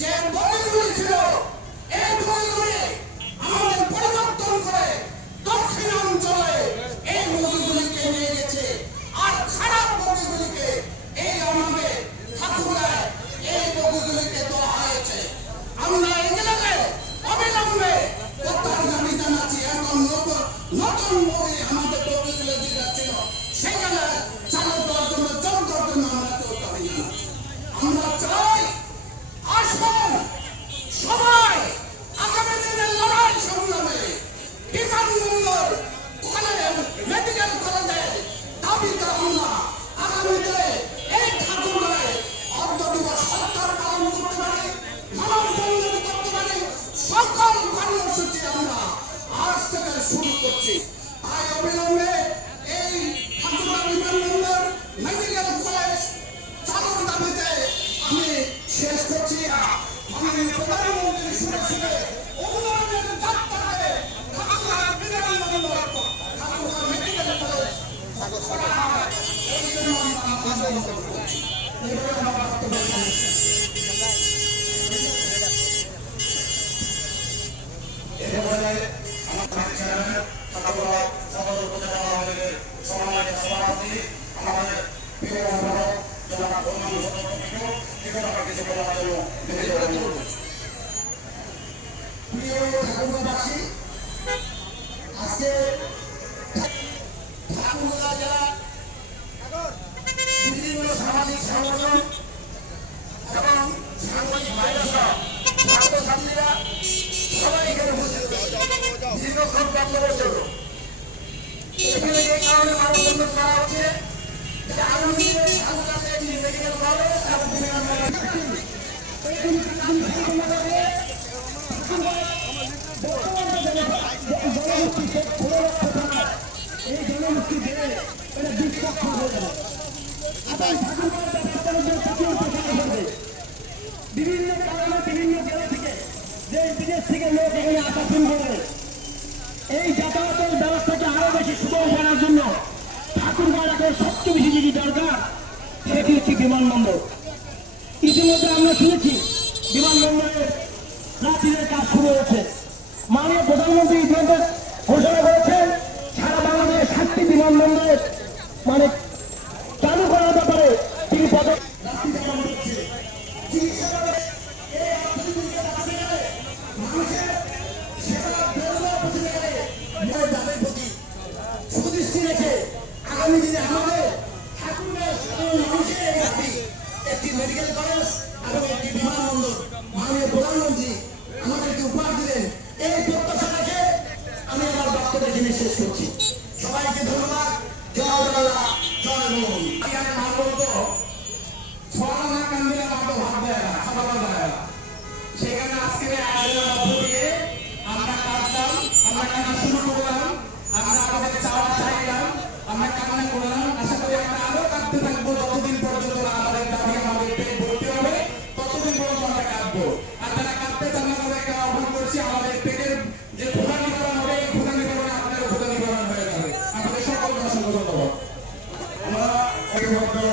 যে বগিগুলি ছিল এই বগিগুলি আমাদের পরিবর্তন করে দক্ষিণাঞ্চলে এই বগিগুলিকে নিয়ে গেছে, আর খারাপ বগিগুলিকে এই আমাদের ঠাকুরায় এই বগিগুলিকে দেওয়া হয়েছে। আমরা এগুলোকে অবিলম্বে প্রত্যাহার দাবি জানাচ্ছি। এখন নতুন বগি আমাদের বগিগুলো যেটা ছিল সেখানে চালু করার জন্য জোর দেওয়ার জন্য আমরা কেউ দাবি জানাচ্ছি। আমরা চাই আসুন সবাই আগামী দিনের লড়াই সংগ্রামে বিমানবন্দর মেডিকেল কলেজের দাবিতে আমরা আগামী দিনে এই ঠাকুরায় অর্ধ দিবস সরকার পালন করতে পারি, মানববন্ধন করতে পারি, সকল কর্মসূচি আমরা আজ থেকে শুরু করছি। তাই অবিলম্বে এই ঠাকুরা বিমানবন্দর মেডিকেল কলেজ চালুর দাবিতে আমি শেষ করছি। মাননীয় প্রধানমন্ত্রী শুনে শুনে উন্নয়নের যাত্রাকে ঠাকুরা বিমানবন্দর ঠাকুরা মেডিকেল কলেজ করা হয়, এই জন্য আমরা আন্দোলন করছি। এবারে আমার বক্তব্য শেষ। এবারে আমাদের চেয়ারম্যান ঠাকুরা সদর উপজেলা আওয়ামী সম্মানিত সভাপতি আমাদের প্রিয় অভিভাবক জনাব প্রধান সদস্য ঠিকানা কিছু বলার জন্য প্রিয় ঠাকুরবাসী, আজকে ঠাকুরা যারা বিভিন্ন সামাজিক সংগঠন এবং সাংবাদিক ভাইরাসরা ছাত্রছাত্রীরা সবাই এখানে উপস্থিত দীর্ঘক্ষণ প্রাপ্ত করছিল। এখানে এই কারণে মানববন্ধন করা হচ্ছে যে আগামী দিনে ঠাকুরাতে একটি মেডিকেল কলেজ এবং বিভিন্ন কারণে বিভিন্ন জেলা থেকে দেশ বিদেশ থেকে লোক এখানে আসা শুরু করবে। এই যাতায়াতের ব্যবস্থাকে আরো বেশি সুগম করার জন্য ঠাকুরগাঁও এখন সবচেয়ে বেশি যেটি দরকার সেটি হচ্ছে বিমানবন্দর। ইতিমধ্যে আমরা শুনেছি বিমানবন্দরের প্রাচীরের কাজ শুরু হয়েছে। মাননীয় প্রধানমন্ত্রী ইতিমধ্যে ঘোষণা করেছেন সারা বাংলাদেশে 7টি বিমানবন্দর মানে চালু করার ব্যাপারে তিনি সুদৃষ্টি রেখে আগামী দিনে আমাদের ঠাকুরের মানুষের একটি মেডিকেল কলেজ এবং একটি বিমানবন্দর মাননীয় প্রধানমন্ত্রী আমাদেরকে উপহার দিলেন। এই প্রত্যাশা রেখে আমি আমার বক্তব্য এখানে শেষ করছি। সবাইকে ধন্যবাদ। জয় বাংলা, জয় মোহন। এখানে মা বলতো ছড়া না কান্দিলে মাত্র ভাত দেয় না, খাবার দেয় না। সেখানে আজকের আয়োজনের মধ্য দিয়ে আমরা কাঁদলাম, আমরা কান্না শুরু করলাম, আমরা আমাদের চাওয়া চাইলাম, আমরা কান্না করলাম। আশা করি আমরা আরো কাঁদতে থাকবো যতদিন পর্যন্ত না আমাদের দাবি আমাদের পেট ভর্তি হবে, ততদিন পর্যন্ত আমরা কাঁদবো। আর যারা কাঁদতে চান না তাদেরকে আহ্বান করছি আমাদের পেটের যে ক্ষুধা নিবারণ হবে এই ক্ষুধা নিবারণে আপনাদের ক্ষুধা নিবারণ হয়ে যাবে। আপনাদের সকলকে অসংখ্য ধন্যবাদ। আমরা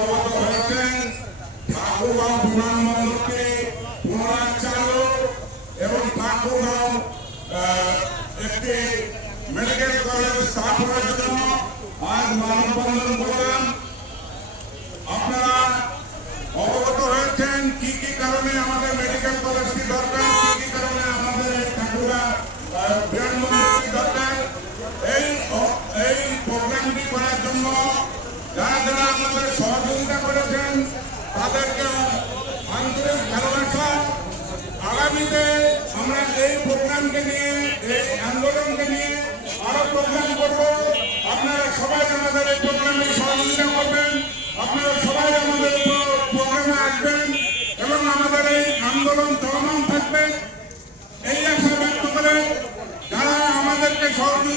অবগত হয়েছেন ঠাকুরগাঁও বিমানবন্দরকে পুনরায় চালু এবং ঠাকুরগাঁও একটি মেডিকেল কলেজ স্থাপনের জন্য আজ মানববন্ধন করলাম। আপনারা অবগত হয়েছেন কি কি কারণে আমাদের মেডিকেল কলেজটি দরকার, কি কি কারণে আমাদের ঠাকুরা বিমানবন্দরটি দরকার। এই প্রোগ্রামটি করার জন্য যারা যারা আমাদের সহযোগিতা করেছেন তাদেরকে আন্তরিক ভালোবাসা। আগামীতে আমরা এই প্রোগ্রামকে নিয়ে এই আন্দোলনকে নিয়ে আরো প্রোগ্রাম করব। আপনারা সবাই আমাদের এই প্রোগ্রামে সহযোগিতা করবেন, আপনারা সবাই আমাদের প্রোগ্রামে আসবেন এবং আমাদের এই আন্দোলন চলমান থাকবে এই আশা ব্যক্ত করে যারা আমাদেরকে সহযোগিতা